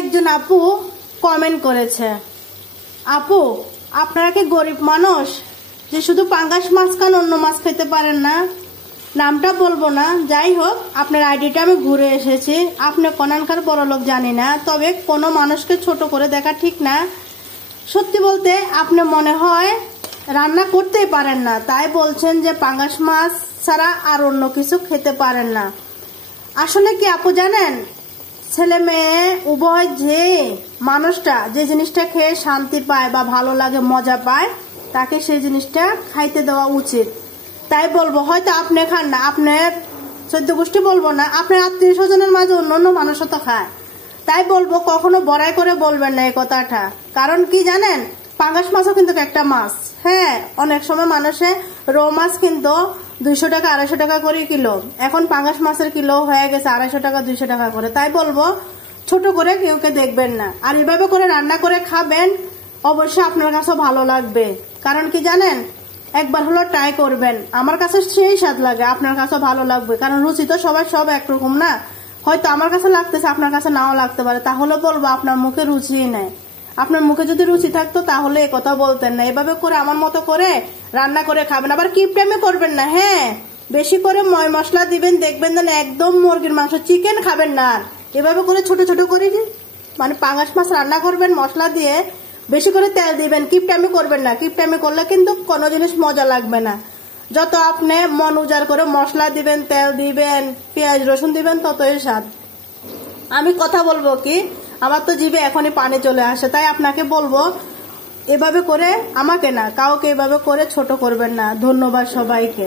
একজন আপু কমেন্ট করেছে, আপু আপনারা কি গরিব মানুষ যে শুধু পাঙ্গাস মাছ খান, অন্য মাছ খেতে পারেন না? নামটা বলবো না, যাই হোক আপনার আইডিটা আমি ঘুরে এসেছি। আপনি কোনানকার বড়লোক জানি না, তবে কোনো মানুষকে ছোট করে দেখা ঠিক না। সত্যি বলতে আপনি মনে হয় রান্না করতেই পারেন না, তাই বলছেন যে পাঙ্গাস মাছ ছাড়া আর অন্য কিছু খেতে পারেন না। আসলে কি আপু জানেন, ছেলে মেয়ে উভয় যে মানুষটা যে জিনিসটা খেয়ে শান্তি পায় বা ভালো লাগে, মজা পায়, তাকে সেই জিনিসটা খাইতে দেওয়া উচিত। তাই বলবো, হয়তো আপনি খান না, আপনার চোদ্দ গোষ্ঠী বলবো না, আপনার আত্মীয় স্বজনের মাঝে অন্য অন্য মানুষও তো খায়। তাই বলবো কখনো বড়াই করে বলবেন না এই কথাটা। কারণ কি জানেন, পাঙ্গাস মাছও কিন্তু একটা মাছ। হ্যাঁ, অনেক সময় মানুষে রো মাছ কিন্তু 200 টাকা 250 টাকা করে কিলো, এখন পাঙ্গাস মাছের কিলো হয়ে গেছে 250 টাকা 200 টাকা করে। তাই বলবো ছোট করে কেউকে দেখবেন না, আর এভাবে করে রান্না করে খাবেন, অবশ্যই আপনার কাছে ভালো লাগবে। কারণ কি জানেন, একবার হলো ট্রাই করবেন, আমার কাছে সেই স্বাদ লাগে, আপনার কাছে ভালো লাগবে। কারণ রুচি তো সবাই সব একরকম না, হয়তো আমার কাছে লাগতেছে আপনার কাছে নাও লাগতে পারে। তাহলে বলবো আপনার মুখে রুচিই নেই। আপনার মুখে যদি রুচি থাকতো তাহলে এই কথা বলতেন না। এভাবে করে আমার মতো করে রান্না করে খাবেন, আবার কিপটামি করবেন না। হ্যাঁ, বেশি করে ময় মশলা দিবেন, দেখবেন না একদম মুরগির মাংস চিকেন খাবেন না। এভাবে করে ছোট ছোট করে মানে পাঙ্গাস মাছ রান্না করবেন মশলা দিয়ে, বেশি করে তেল দিবেন, কিপটামি করবেন না। কিপটামি করলে কিন্তু কোনো জিনিস মজা লাগবে না। যত আপনি মন উজাড় করে মশলা দিবেন, তেল দিবেন, পেঁয়াজ রসুন দিবেন, ততই স্বাদ। আমি কথা বলবো কি, আমার তো জিভে এখনই পানি চলে আসে। তাই আপনাকে বলবো এভাবে করে, আমাকে না কাউকে এভাবে করে ছোট করবেন না। ধন্যবাদ সবাইকে।